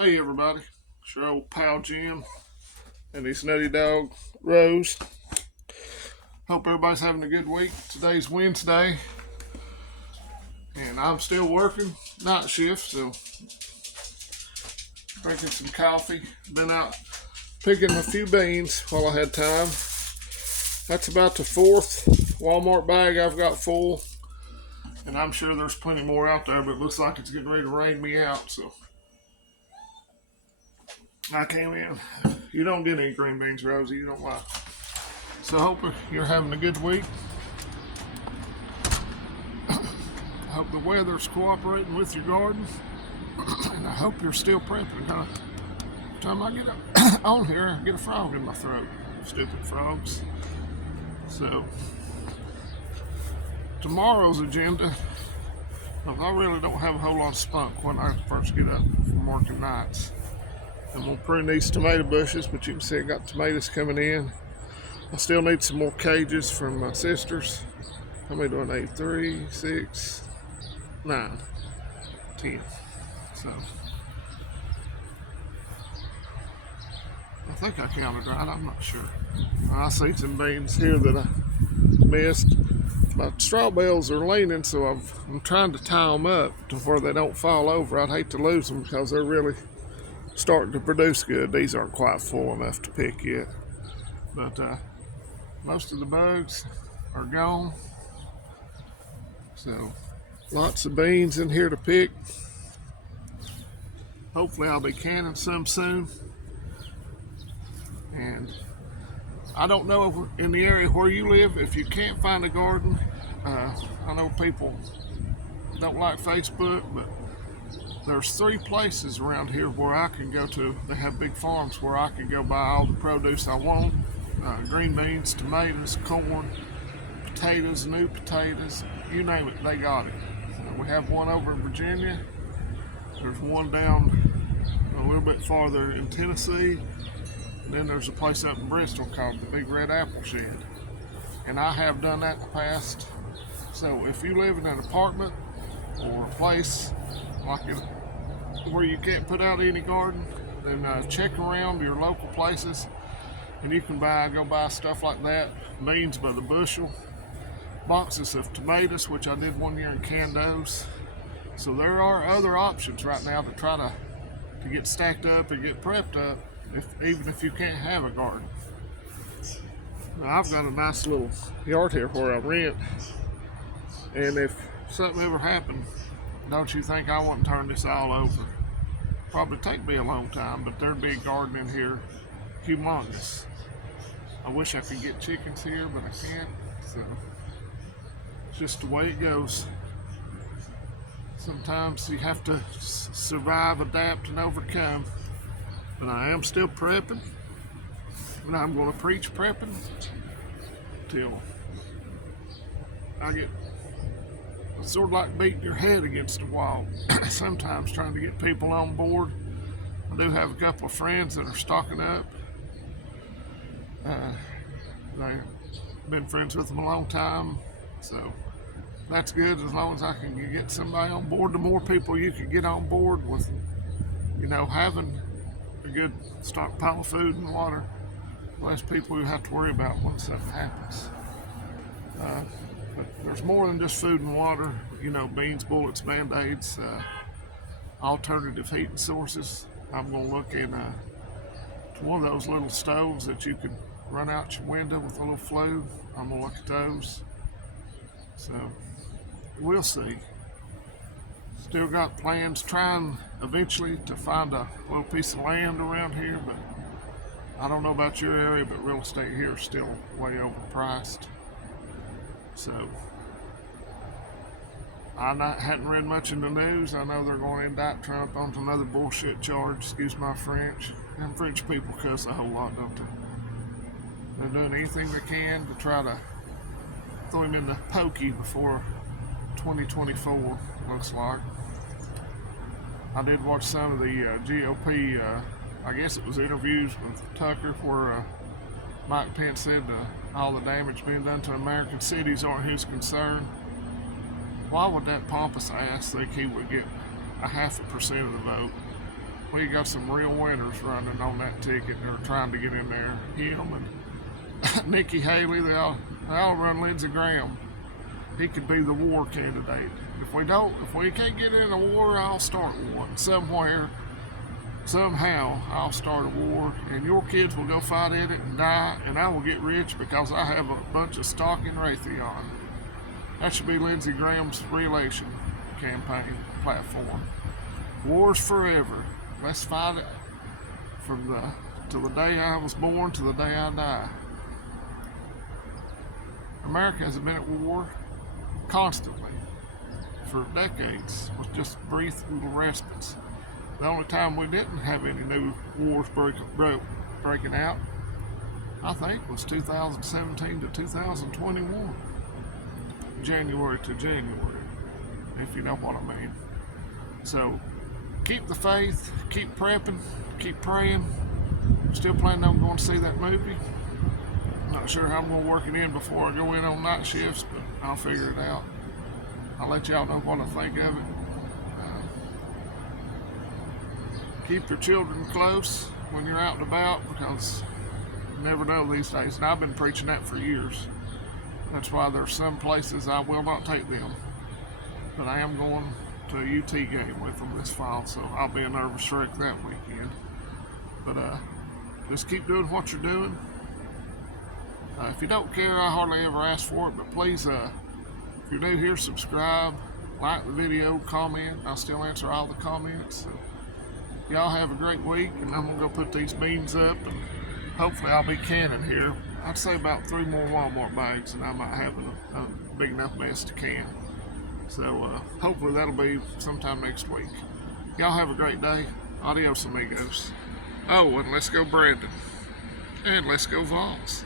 Hey everybody, it's your old pal Jim and his nutty dog Rose. Hope everybody's having a good week. Today's Wednesday and I'm still working night shift, so drinking some coffee. Been out picking a few beans while I had time. That's about the fourth Walmart bag I've got full, and I'm sure there's plenty more out there, but it looks like it's getting ready to rain me out, so I came in. You don't get any green beans, Rosie, you don't like. So I hope you're having a good week. I hope the weather's cooperating with your garden. And I hope you're still prepping. Every time I get on here, I get a frog in my throat. Stupid frogs. So, tomorrow's agenda, I really don't have a whole lot of spunk when I first get up from working nights. I'm going to prune these tomato bushes, but you can see I got tomatoes coming in. I still need some more cages from my sisters. How many do I need? 3, 6, 9, 10. So I think I counted right. I'm not sure. I see some beans here that I missed. My straw bales are leaning, so I'm trying to tie them up to where they don't fall over. I'd hate to lose them because they're really starting to produce good. These aren't quite full enough to pick yet. But most of the bugs are gone. So lots of beans in here to pick. Hopefully I'll be canning some soon. And I don't know in the area where you live, if you can't find a garden, I know people don't like Facebook, but there's 3 places around here where I can go to. They have big farms where I can go buy all the produce I want. Green beans, tomatoes, corn, potatoes, new potatoes, you name it, they got it. We have one over in Virginia. There's one down a little bit farther in Tennessee. And then there's a place up in Bristol called the Big Red Apple Shed. And I have done that in the past. So if you live in an apartment or a place like where you can't put out any garden, then check around your local places and you can go buy stuff like that. Beans by the bushel. Boxes of tomatoes, which I did one year in canned those. So there are other options right now to try to get stacked up and get prepped up, even if you can't have a garden. Now, I've got a nice little yard here where I rent, and if something ever happened, don't you think I wouldn't turn this all over? Probably take me a long time, but there'd be a garden in here, humongous. I wish I could get chickens here, but I can't, so it's just the way it goes. Sometimes you have to survive, adapt, and overcome. But I am still prepping, and I'm going to preach prepping till I get sort of like beating your head against a wall. Sometimes trying to get people on board. I do have a couple of friends that are stocking up. I've been friends with them a long time, so that's good as long as I can get somebody on board. The more people you can get on board with, having a good stockpile of food and water, the less people you have to worry about when something happens. But there's more than just food and water, beans, bullets, band-aids, alternative heating sources. I'm going to look at one of those little stoves that you could run out your window with a little flue. I'm going to look at those. So we'll see. Still got plans trying eventually to find a little piece of land around here, but I don't know about your area, but real estate here is still way overpriced. So I hadn't read much in the news. I know they're going to indict Trump on another bullshit charge, excuse my French. And French people cuss a whole lot, don't they? They're doing anything they can to try to throw him in the pokey before 2024, looks like. I did watch some of the GOP, I guess it was interviews with Tucker, where Mike Pence said all the damage being done to American cities aren't his concern. Why would that pompous ass think he would get a 0.5% of the vote? We got some real winners running on that ticket. They're trying to get in there. Him and Nikki Haley, they all run Lindsey Graham. He could be the war candidate. If we can't get in a war, I'll start one. Somewhere, somehow, I'll start a war, and your kids will go fight in it and die, and I will get rich because I have a bunch of stock in Raytheon. That should be Lindsey Graham's re-election campaign platform. War's forever. Let's fight it till the day I was born to the day I die. America has been at war constantly for decades with just brief little respites. The only time we didn't have any new wars breaking out, I think, was 2017 to 2021. January to January, if you know what I mean. So keep the faith, keep prepping, keep praying. Still planning on going to see that movie. Not sure how I'm going to work it in before I go in on night shifts, but I'll figure it out. I'll let y'all know what I think of it. Keep your children close when you're out and about, because you never know these days. And I've been preaching that for years. That's why there's some places I will not take them. But I am going to a UT game with them this fall, so I'll be a nervous wreck that weekend. But just keep doing what you're doing. If you don't care, I hardly ever ask for it, but please, if you're new here, subscribe, like the video, comment. I'll still answer all the comments. So, y'all have a great week, and I'm gonna go put these beans up, and hopefully I'll be canning here. I'd say about 3 more Walmart bags, and I might have a big enough mess to can. So hopefully that'll be sometime next week. Y'all have a great day. Adios, amigos. Oh, and let's go Brandon. And let's go Vols.